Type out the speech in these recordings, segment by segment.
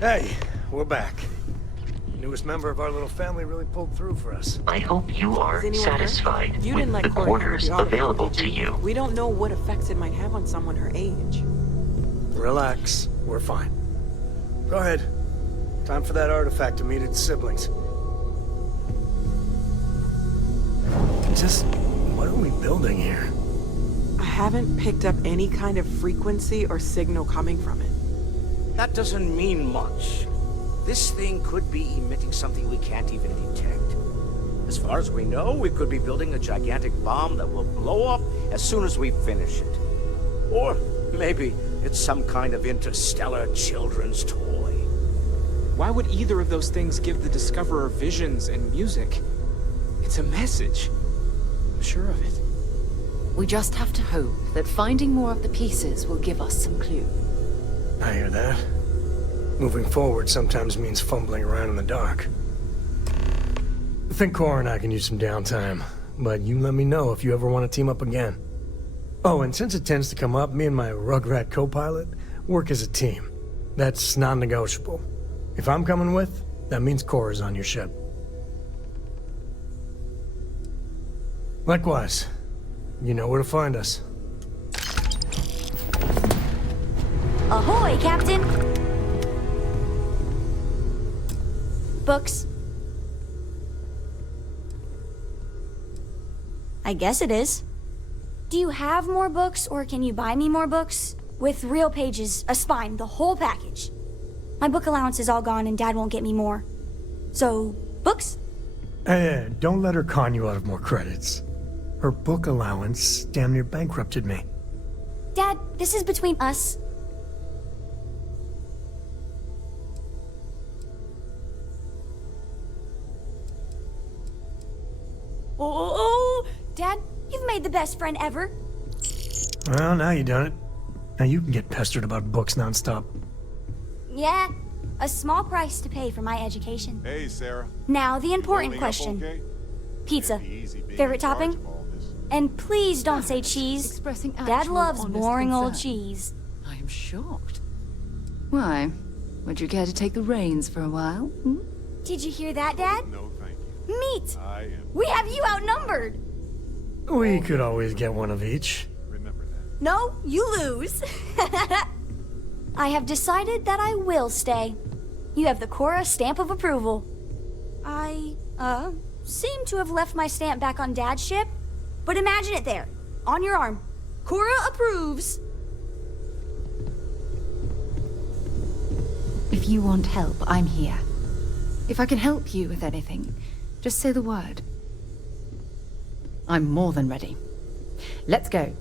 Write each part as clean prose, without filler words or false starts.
Hey, we're back. Newest member of our little family really pulled through for us. I hope you are satisfied You with didn't let the Corey quarters handle the available article, to did you. We don't know what effects it might have on someone her age. Relax, we're fine. Go ahead. Time for that artifact to meet its siblings. Just, what are we building here? I haven't picked up any kind of frequency or signal coming from it. That doesn't mean much. This thing could be emitting something we can't even detect. As far as we know, we could be building a gigantic bomb that will blow up as soon as we finish it. Or maybe it's some kind of interstellar children's toy. Why would either of those things give the Discoverer visions and music? It's a message. I'm sure of it. We just have to hope that finding more of the pieces will give us some clue. I hear that. Moving forward sometimes means fumbling around in the dark. I think Cora and I can use some downtime, but you let me know if you ever want to team up again. Oh, and since it tends to come up, me and my Rugrat co-pilot work as a team. That's non-negotiable. If I'm coming with, that means Cora's on your ship. Likewise, you know where to find us. Ahoy, Captain! Books. I guess it is. Do you have more books, or can you buy me more books? With real pages, a spine, the whole package. My book allowance is all gone and Dad won't get me more. So, books? Hey, don't let her con you out of more credits. Her book allowance damn near bankrupted me. Dad, this is between us. Oh, Dad, you've made the best friend ever. Well, now you done it. Now you can get pestered about books nonstop. Yeah, a small price to pay for my education. Hey, Sarah. Now, the important Holding up question. okay? Pizza. Can't be easy being Favorite in charge topping? of all this. And please don't say cheese. Expressing Dad actual loves honest boring old concern. cheese. I am shocked. Why? Would you care to take the reins for a while? Hmm? Did you hear that, Dad? No, thank you. Meat! I am. We have you outnumbered! We could always get one of each. Remember that. No, you lose. I have decided that I will stay. You have the Cora stamp of approval. I, seem to have left my stamp back on Dad's ship, but imagine it there, on your arm. Cora approves. If you want help, I'm here. If I can help you with anything, just say the word. I'm more than ready. Let's go.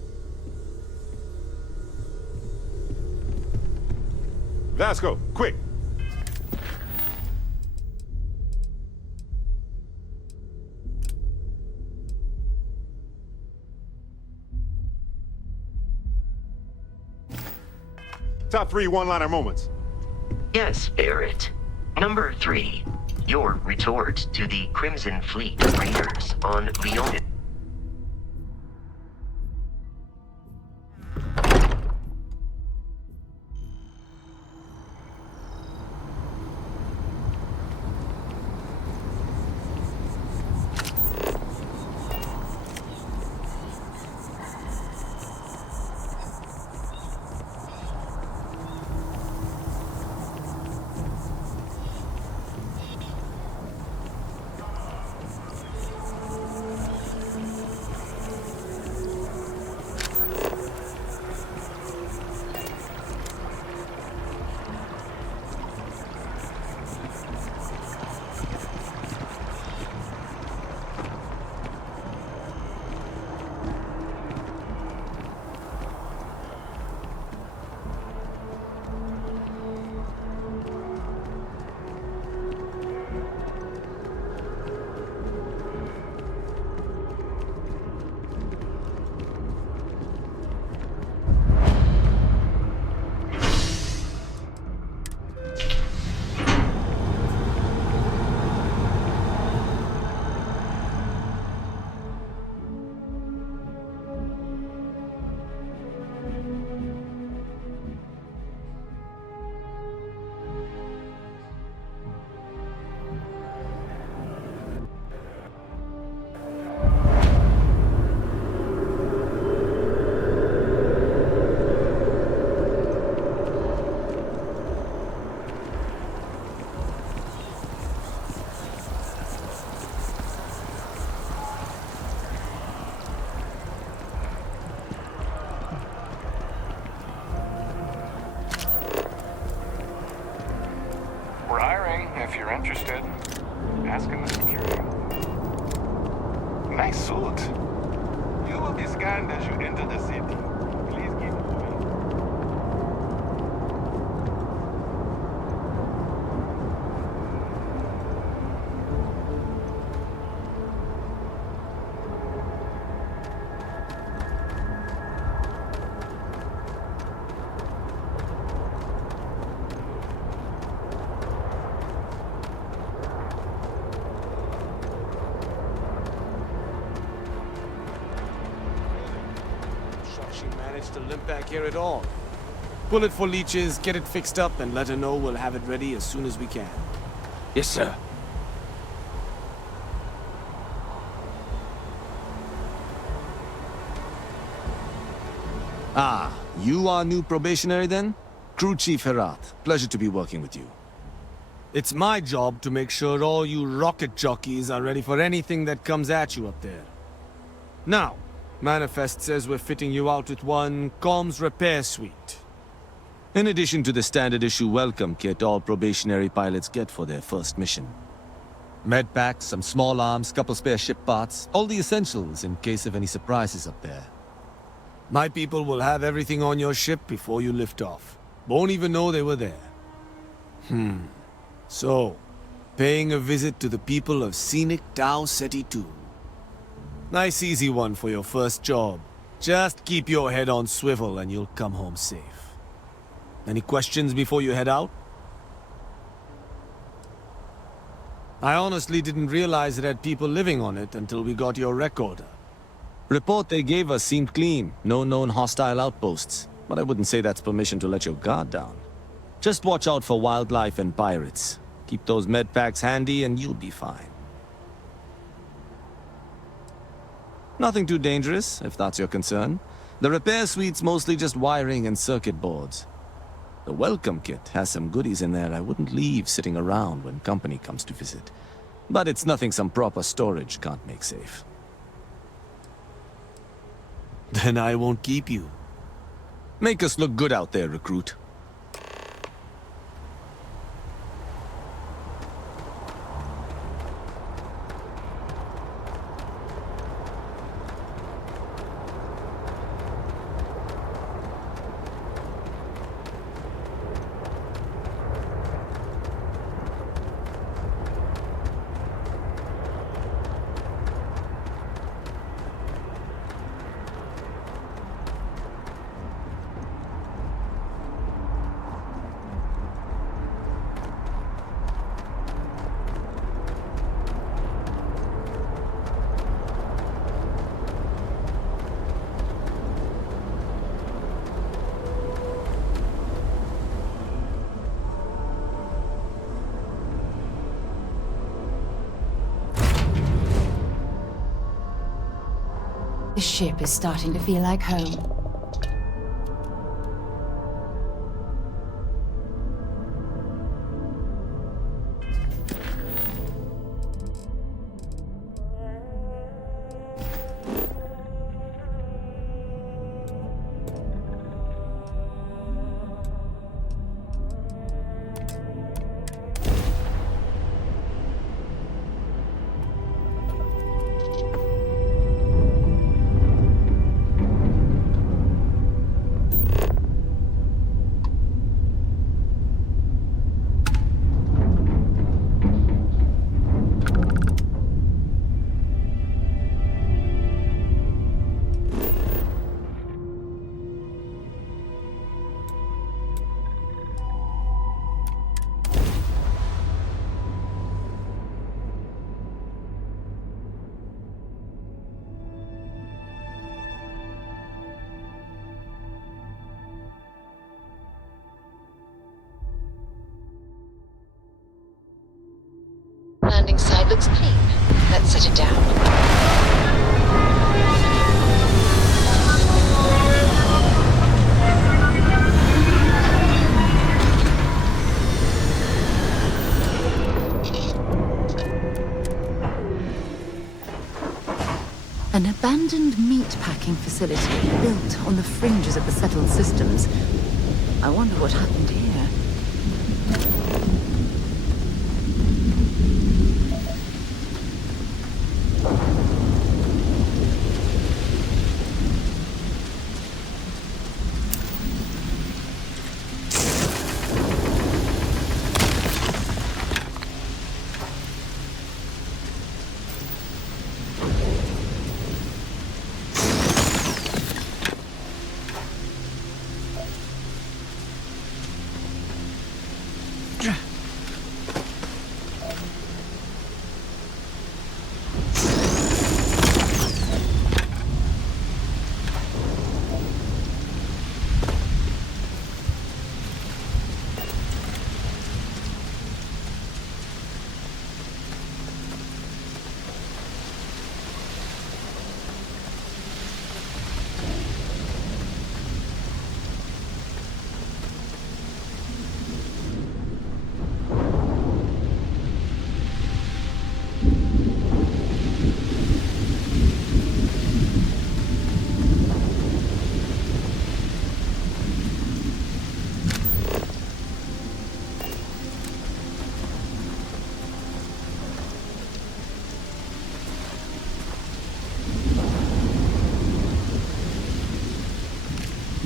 Vasco, quick! Top 3 one-liner moments. Yes, Barrett. Number 3. Your retort to the Crimson Fleet raiders on Leonin. interested, ask in the security. Nice suit. You will be scanned as you enter the city. Please keep moving. She managed to limp back here at all. Pull it for leeches, get it fixed up, and let her know we'll have it ready as soon as we can. Yes, sir. Ah, you are new probationary then? Crew Chief Herat, pleasure to be working with you. It's my job to make sure all you rocket jockeys are ready for anything that comes at you up there. Now, Manifest says we're fitting you out with one comms repair suite. In addition to the standard issue welcome kit all probationary pilots get for their first mission. Med packs, some small arms, couple spare ship parts, all the essentials in case of any surprises up there. My people will have everything on your ship before you lift off. Won't even know they were there. So, paying a visit to the people of scenic Tau Ceti 2. Nice easy one for your first job. Just keep your head on swivel and you'll come home safe. Any questions before you head out? I honestly didn't realize it had people living on it until we got your recorder. Report they gave us seemed clean, no known hostile outposts. But I wouldn't say that's permission to let your guard down. Just watch out for wildlife and pirates. Keep those med packs handy and you'll be fine. Nothing too dangerous, if that's your concern. The repair suite's mostly just wiring and circuit boards. The welcome kit has some goodies in there I wouldn't leave sitting around when company comes to visit. But it's nothing some proper storage can't make safe. Then I won't keep you. Make us look good out there, recruit. The ship is starting to feel like home. Landing side looks clean. Let's set it down. An abandoned meat-packing facility built on the fringes of the settled systems. I wonder what happened here.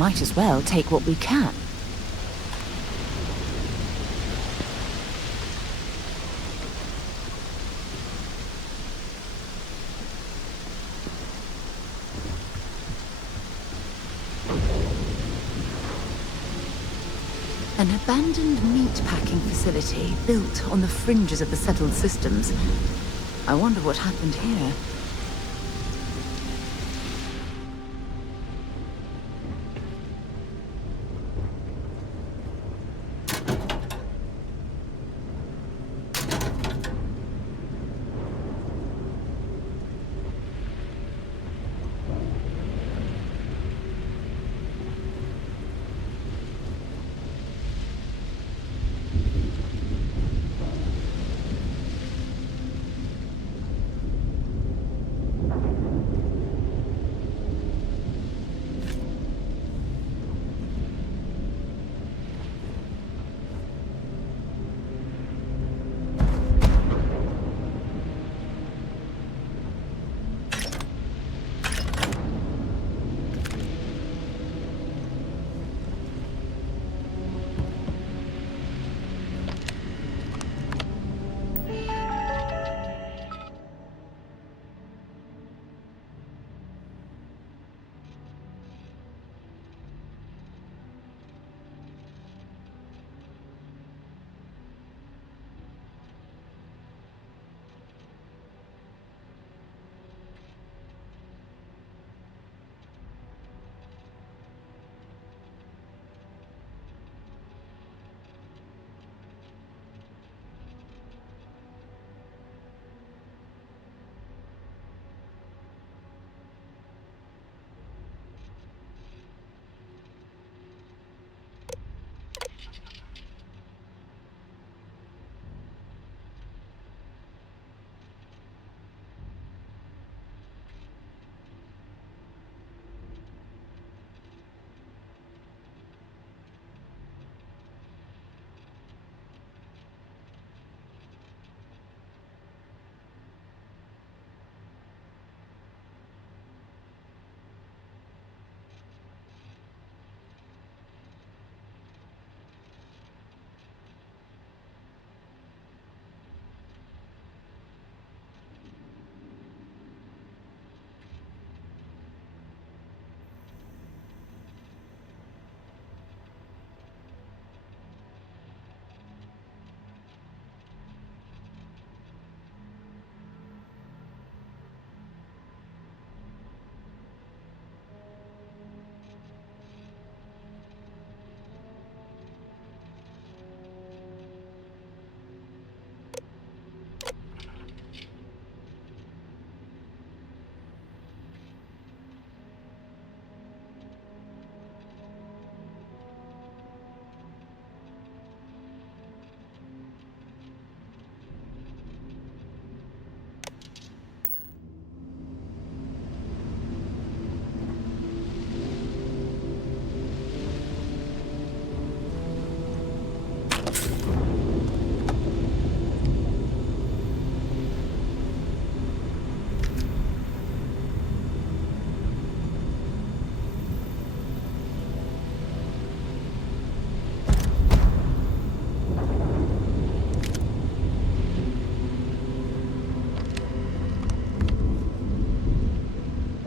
Might as well take what we can. An abandoned meatpacking facility built on the fringes of the settled systems. I wonder what happened here.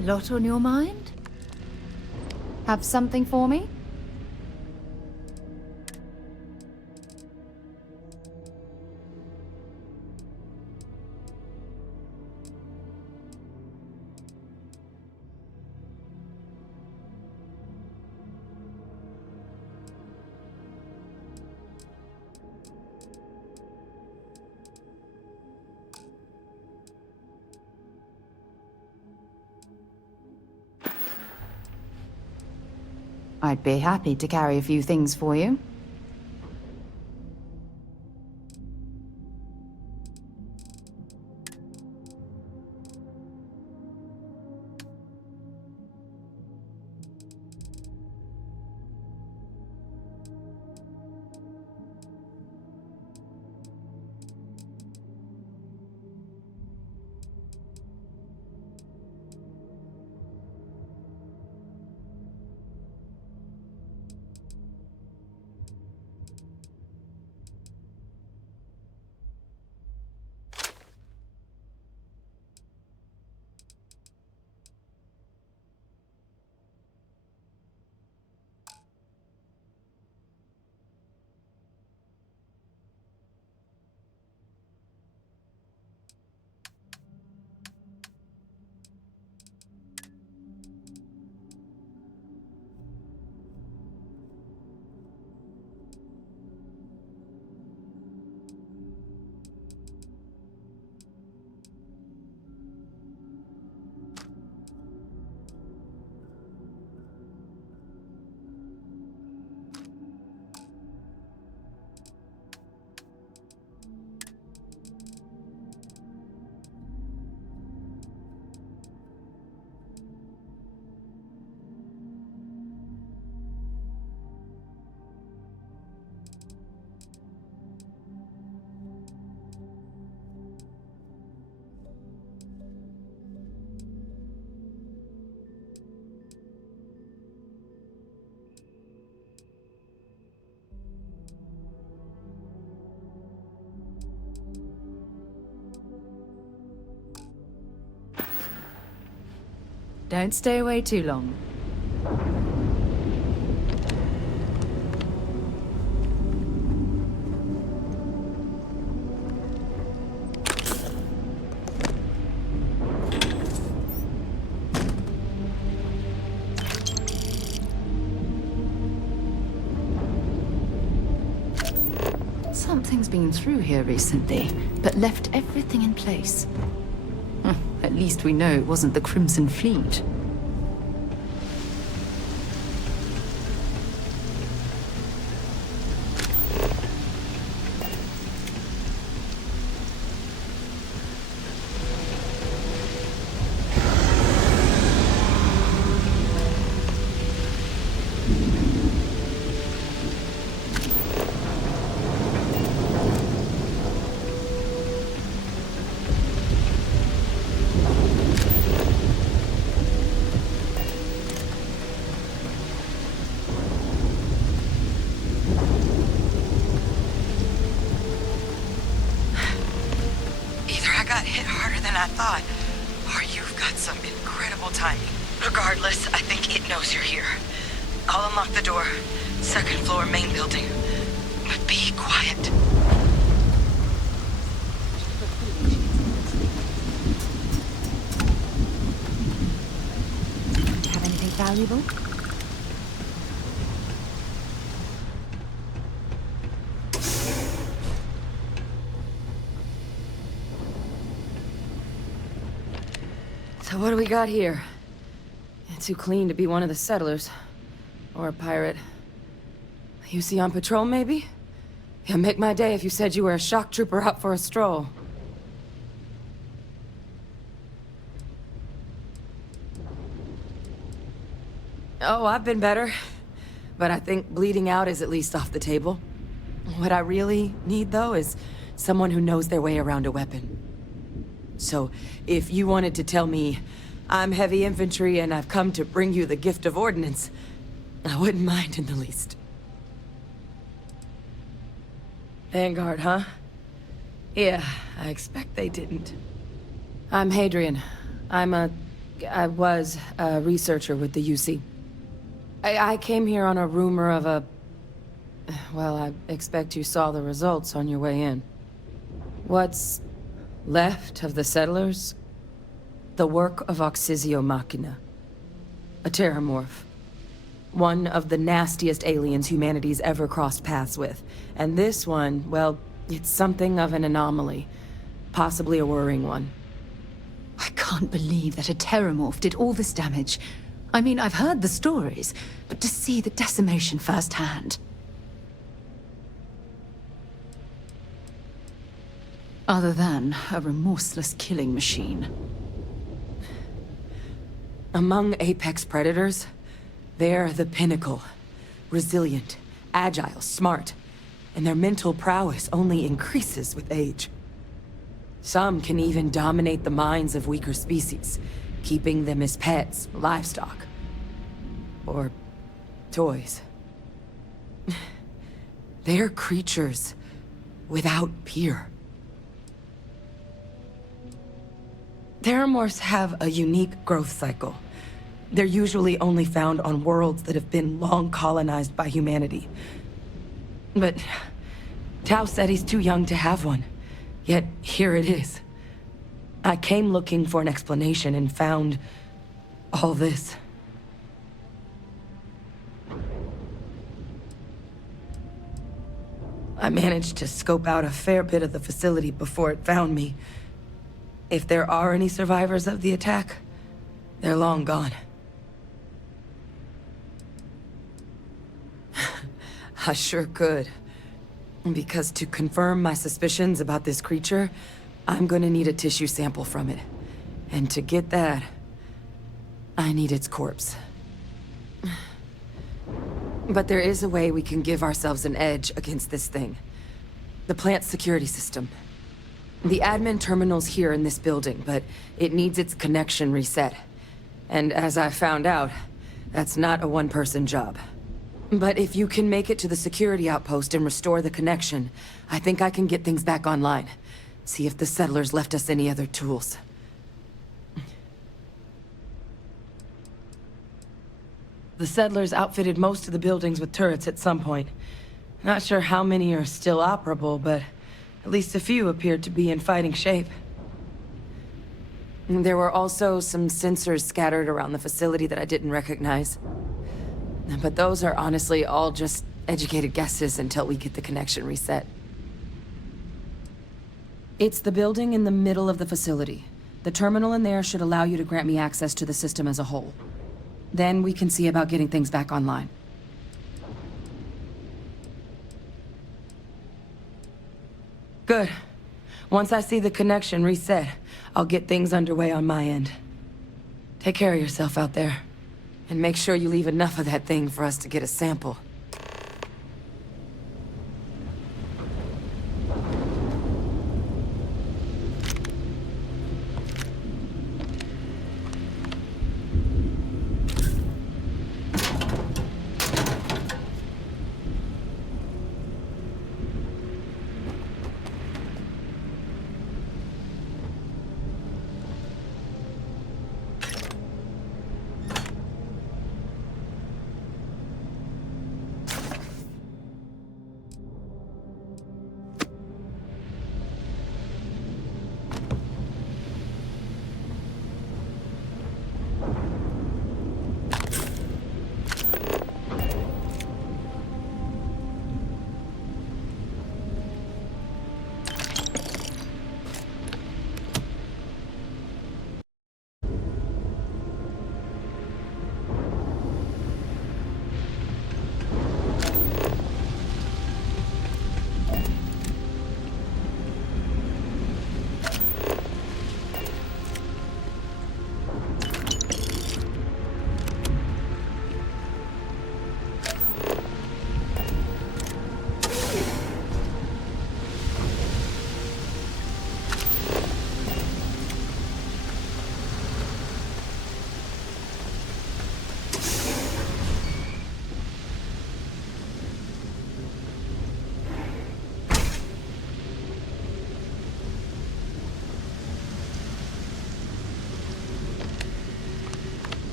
A lot on your mind? Have something for me? I'd be happy to carry a few things for you. Don't stay away too long. Something's been through here recently, but left everything in place. At least we know it wasn't the Crimson Fleet. I thought. Or you've got some incredible timing. Regardless, I think it knows you're here. I'll unlock the door. Second floor, main building. But be quiet. Have anything valuable? So what do we got here? Too clean to be one of the settlers. Or a pirate. You see on patrol, maybe? Yeah, make my day if you said you were a shock trooper out for a stroll. Oh, I've been better. But I think bleeding out is at least off the table. What I really need, though, is someone who knows their way around a weapon. So, if you wanted to tell me, I'm heavy infantry and I've come to bring you the gift of ordnance, I wouldn't mind in the least. Vanguard, huh? Yeah, I expect they didn't. I'm Hadrian. I was a researcher with the UC. I came here on a rumor of a... Well, I expect you saw the results on your way in. What's left of the settlers? The work of Oxysio Machina. A Terromorph. One of the nastiest aliens humanity's ever crossed paths with. And this one, well, it's something of an anomaly. Possibly a worrying one. I can't believe that a Terromorph did all this damage. I mean, I've heard the stories, but to see the decimation firsthand. Other than a remorseless killing machine. Among apex predators, they're the pinnacle. Resilient, agile, smart. And their mental prowess only increases with age. Some can even dominate the minds of weaker species, keeping them as pets, livestock, or toys. They're creatures without peer. Terromorphs have a unique growth cycle. They're usually only found on worlds that have been long colonized by humanity. But Tau said he's too young to have one. Yet here it is. I came looking for an explanation and found all this. I managed to scope out a fair bit of the facility before it found me. If there are any survivors of the attack, they're long gone. I sure could. Because to confirm my suspicions about this creature, I'm gonna need a tissue sample from it. And to get that, I need its corpse. But there is a way we can give ourselves an edge against this thing. The plant's security system. The admin terminal's here in this building, but it needs its connection reset. And as I found out, that's not a one-person job. But if you can make it to the security outpost and restore the connection, I think I can get things back online. See if the settlers left us any other tools. The settlers outfitted most of the buildings with turrets at some point. Not sure how many are still operable, but at least a few appeared to be in fighting shape. There were also some sensors scattered around the facility that I didn't recognize. But those are honestly all just educated guesses until we get the connection reset. It's the building in the middle of the facility. The terminal in there should allow you to grant me access to the system as a whole. Then we can see about getting things back online. Good. Once I see the connection reset, I'll get things underway on my end. Take care of yourself out there. And make sure you leave enough of that thing for us to get a sample.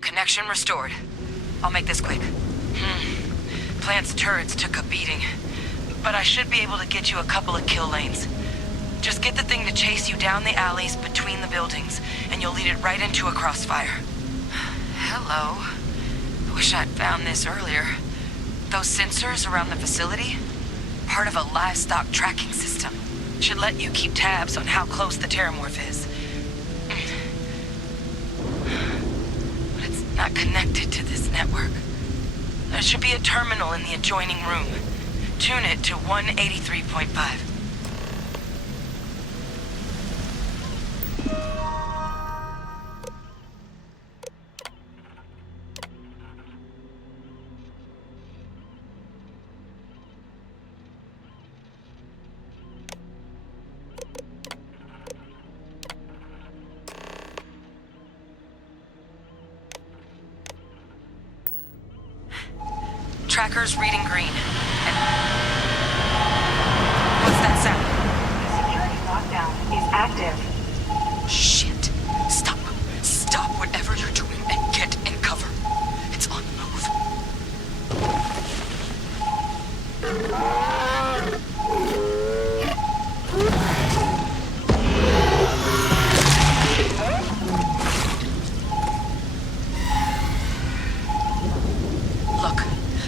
Connection restored. I'll make this quick. Plant's turrets took a beating, but I should be able to get you a couple of kill lanes. Just get the thing to chase you down the alleys between the buildings, and you'll lead it right into a crossfire. Hello. I wish I'd found this earlier. Those sensors around the facility? Part of a livestock tracking system. Should let you keep tabs on how close the Terromorph is. But it's not connected to this network. There should be a terminal in the adjoining room. Tune it to 183.5. Tracker's reading green. And what's that sound? Security lockdown is active. Shit. Stop. Stop whatever you're doing and get in cover. It's on the move. Look,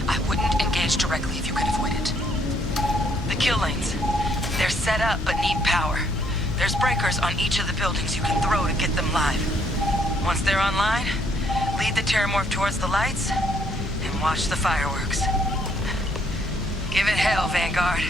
I wouldn't engage directly if you could avoid it. The kill lanes. They're set up but need power. There's breakers on each of the buildings you can throw to get them live. Once they're online, lead the Terromorph towards the lights and watch the fireworks. Give it hell, Vanguard.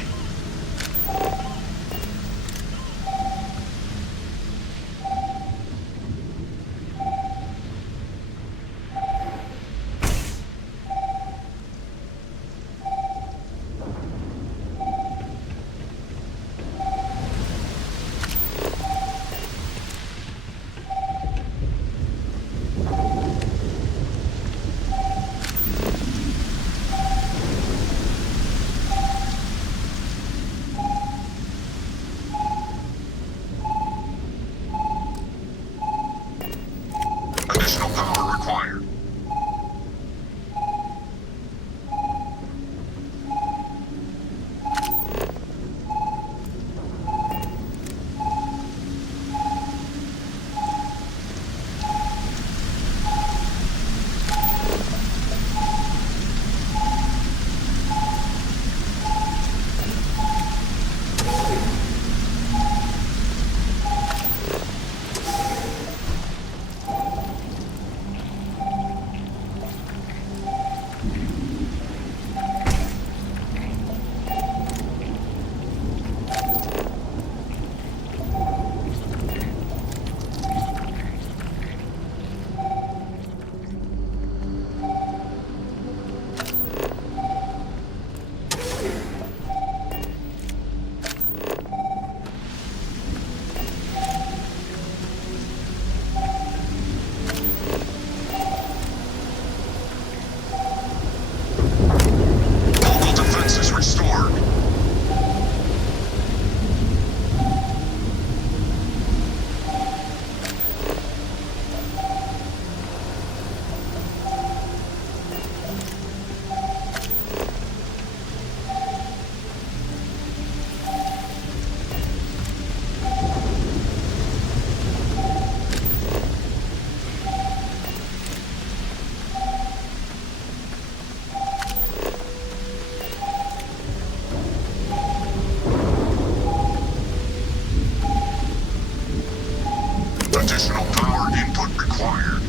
Additional power required. Additional power input required.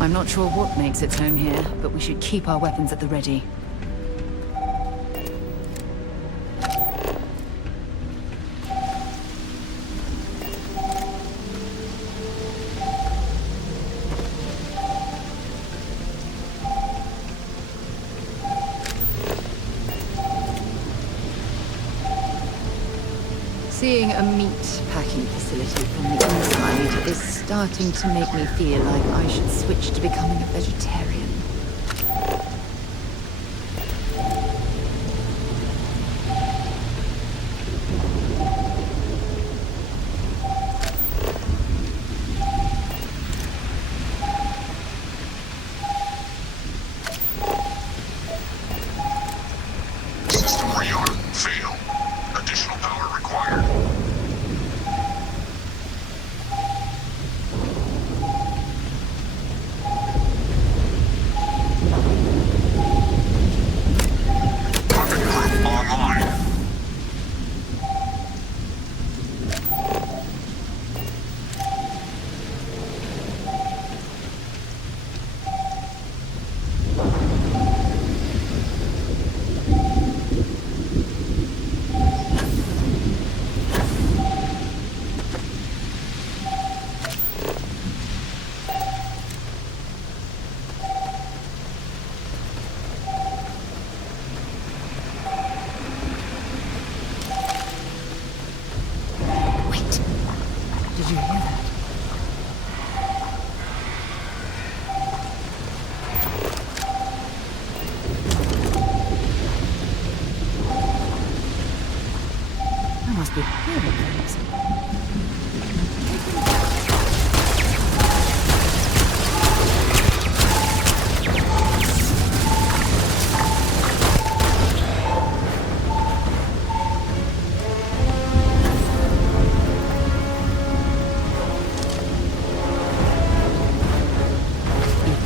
I'm not sure what makes its home here, but we should keep our weapons at the ready. Seeing a meat packing facility from the inside is starting to make me feel like I should switch to becoming a vegetarian. System rearm failed.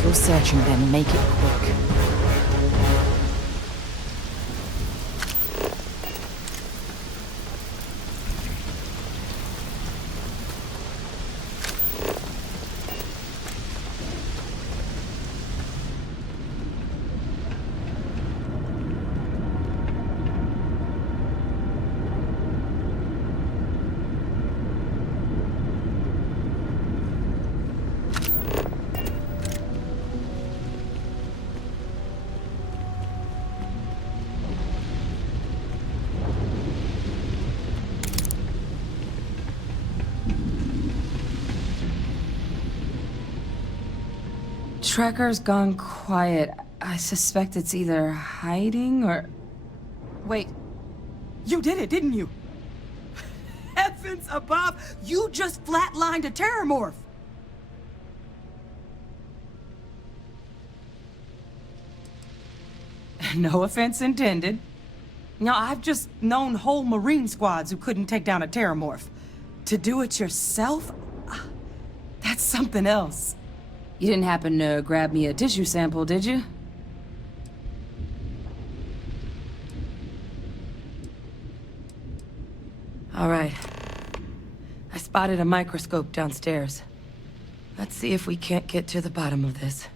you're searching, then make it quick. Trekker's gone quiet. I suspect it's either hiding or... Wait. You did it, didn't you? Heavens above! You just flatlined a Terromorph! No offense intended. Now, I've just known whole Marine squads who couldn't take down a Terromorph. To do it yourself? That's something else. You didn't happen to grab me a tissue sample, did you? All right. I spotted a microscope downstairs. Let's see if we can't get to the bottom of this.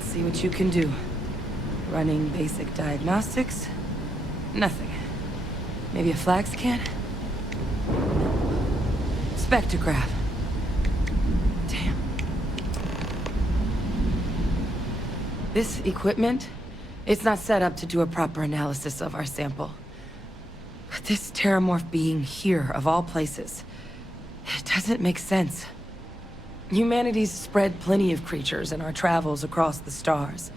See what you can do. Running basic diagnostics? Nothing. Maybe a flag scan? Spectrograph. Damn. This equipment, it's not set up to do a proper analysis of our sample. But this Terromorph being here, of all places, it doesn't make sense. Humanity's spread plenty of creatures in our travels across the stars.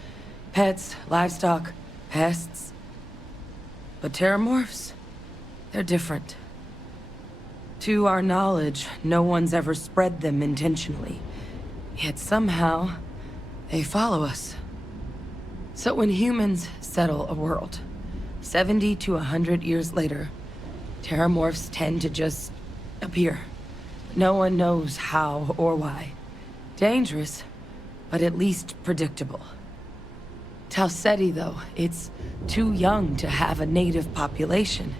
Pets, livestock, pests. But Terromorphs? They're different. To our knowledge, no one's ever spread them intentionally. Yet somehow, they follow us. So when humans settle a world, 70 to 100 years later, Terromorphs tend to just appear. No one knows how or why. Dangerous, but at least predictable. Ceti, though, it's too young to have a native population.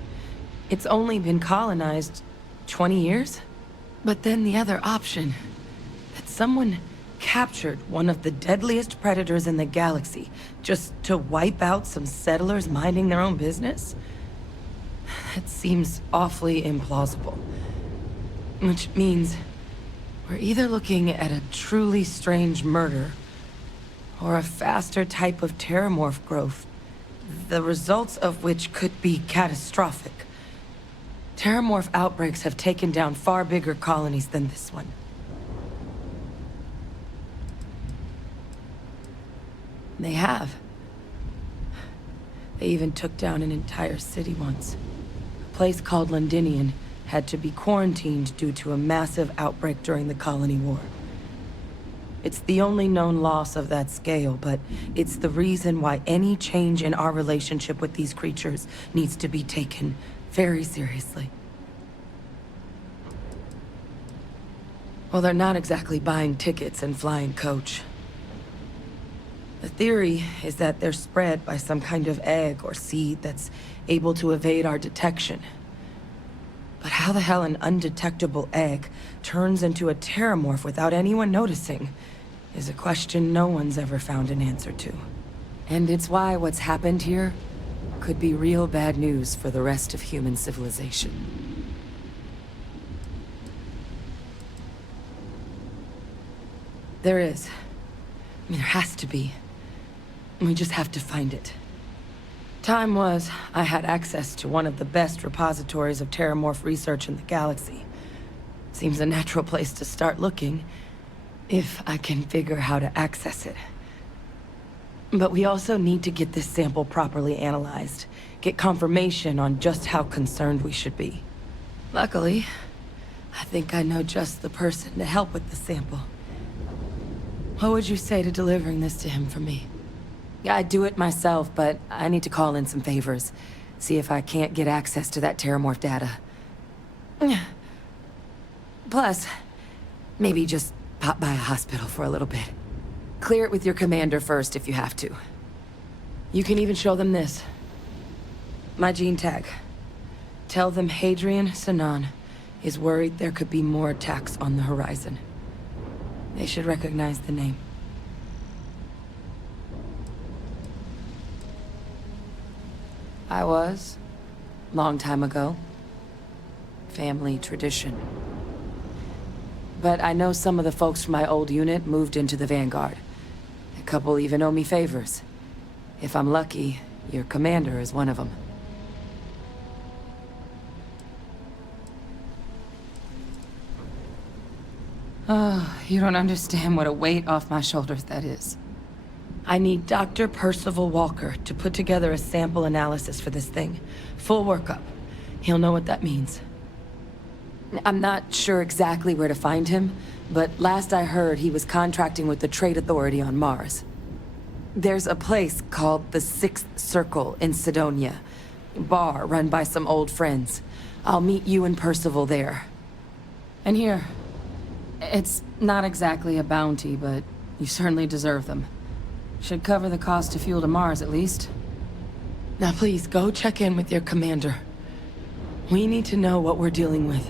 It's only been colonized 20 years? But then the other option, that someone captured one of the deadliest predators in the galaxy just to wipe out some settlers minding their own business? That seems awfully implausible. Which means we're either looking at a truly strange murder or a faster type of Terromorph growth, the results of which could be catastrophic. Terromorph outbreaks have taken down far bigger colonies than this one. They have. They even took down an entire city once. A place called Londinian had to be quarantined due to a massive outbreak during the Colony War. It's the only known loss of that scale, but it's the reason why any change in our relationship with these creatures needs to be taken very seriously. Well, they're not exactly buying tickets and flying coach. The theory is that they're spread by some kind of egg or seed that's able to evade our detection. But how the hell an undetectable egg turns into a terromorph without anyone noticing is a question no one's ever found an answer to. And it's why what's happened here could be real bad news for the rest of human civilization. There is. I mean, there has to be. We just have to find it. Time was, I had access to one of the best repositories of Terromorph research in the galaxy. Seems a natural place to start looking, if I can figure how to access it. But we also need to get this sample properly analyzed, get confirmation on just how concerned we should be. Luckily, I think I know just the person to help with the sample. What would you say to delivering this to him for me? I'd do it myself, but I need to call in some favors. See if I can't get access to that Terromorph data. Plus, maybe just pop by a hospital for a little bit. Clear it with your commander first if you have to. You can even show them this. My gene tag. Tell them Hadrian Sinan is worried there could be more attacks on the horizon. They should recognize the name. I was. Long time ago. Family tradition. But I know some of the folks from my old unit moved into the Vanguard. A couple even owe me favors. If I'm lucky, your commander is one of them. Oh, you don't understand what a weight off my shoulders that is. I need Dr. Percival Walker to put together a sample analysis for this thing. Full workup. He'll know what that means. I'm not sure exactly where to find him, but last I heard he was contracting with the Trade Authority on Mars. There's a place called the Sixth Circle in Sidonia. Bar run by some old friends. I'll meet you and Percival there. And here. It's not exactly a bounty, but you certainly deserve them. Should cover the cost of fuel to Mars, at least. Now please, go check in with your commander. We need to know what we're dealing with.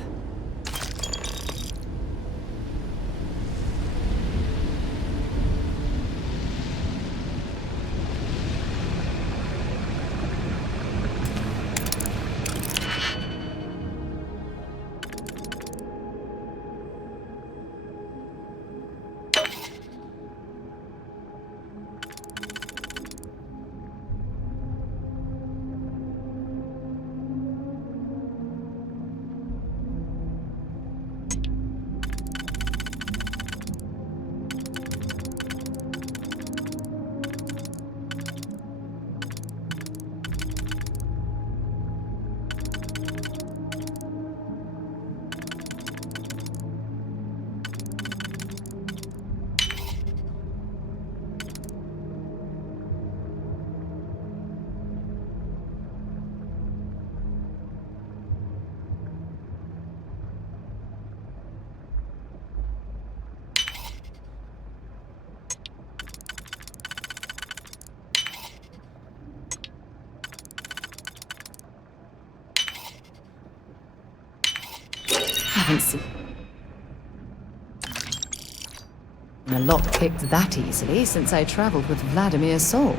Haven't seen. A lock picked that easily since I traveled with Vladimir Sol.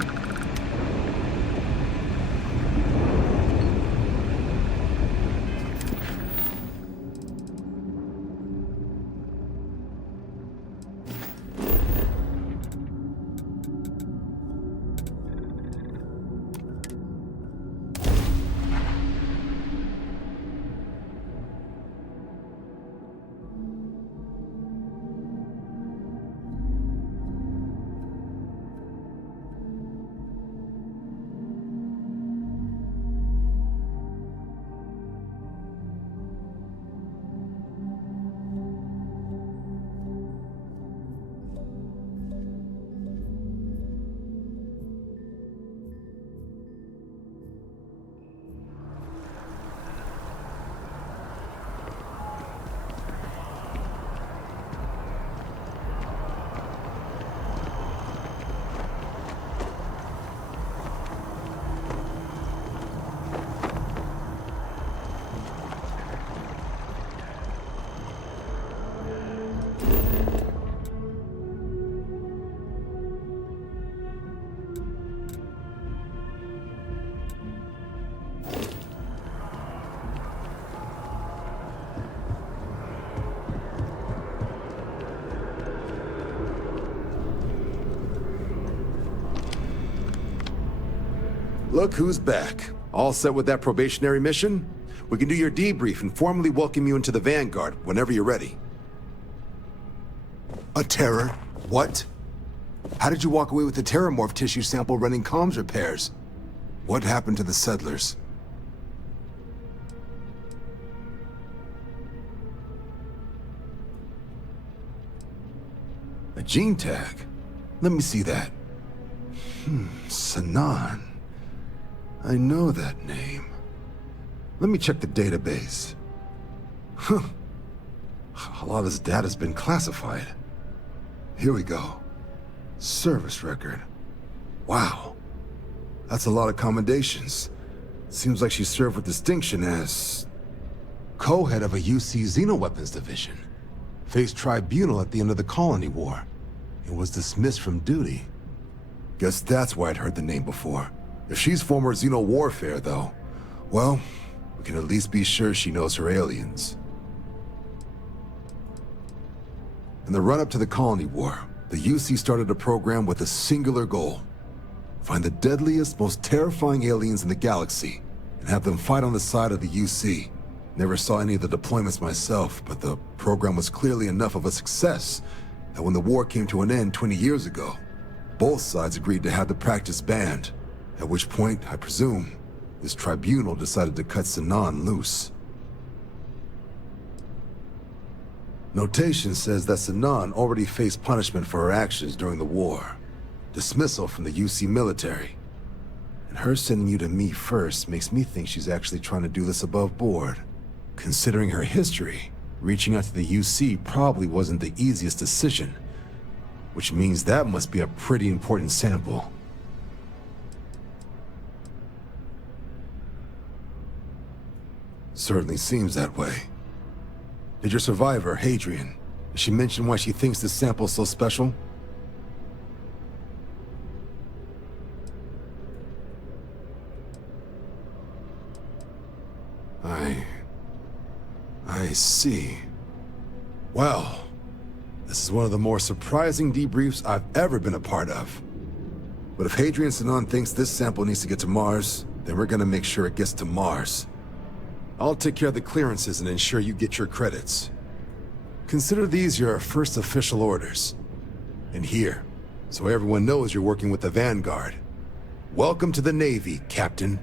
Look who's back. All set with that probationary mission? We can do your debrief and formally welcome you into the Vanguard whenever you're ready. A terror? What? How did you walk away with the Terromorph tissue sample running comms repairs? What happened to the settlers? A gene tag? Let me see that. Sanan. I know that name. Let me check the database. Huh. A lot of this data's been classified. Here we go. Service record. Wow. That's a lot of commendations. Seems like she served with distinction as co-head of a UC Xenoweapons division. Faced tribunal at the end of the Colony War. And was dismissed from duty. Guess that's why I'd heard the name before. If she's former Xeno warfare, though, well, we can at least be sure she knows her aliens. In the run-up to the Colony War, the UC started a program with a singular goal. Find the deadliest, most terrifying aliens in the galaxy, and have them fight on the side of the UC. Never saw any of the deployments myself, but the program was clearly enough of a success that when the war came to an end 20 years ago, both sides agreed to have the practice banned, at which point, I presume, this tribunal decided to cut Sanan loose. Notation says that Sanan already faced punishment for her actions during the war. Dismissal from the UC military. And her sending you to me first makes me think she's actually trying to do this above board. Considering her history, reaching out to the UC probably wasn't the easiest decision. Which means that must be a pretty important sample. Certainly seems that way. Did your survivor, Hadrian, did she mention why she thinks this sample's so special? I see. Well, this is one of the more surprising debriefs I've ever been a part of. But if Hadrian Sanan thinks this sample needs to get to Mars, then we're gonna make sure it gets to Mars. I'll take care of the clearances and ensure you get your credits. Consider these your first official orders. And here, so everyone knows you're working with the Vanguard. Welcome to the Navy, Captain.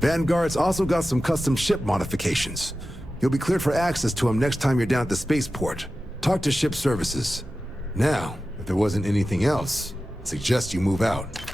Vanguard's also got some custom ship modifications. You'll be cleared for access to them next time you're down at the spaceport. Talk to ship services. Now, if there wasn't anything else, I suggest you move out.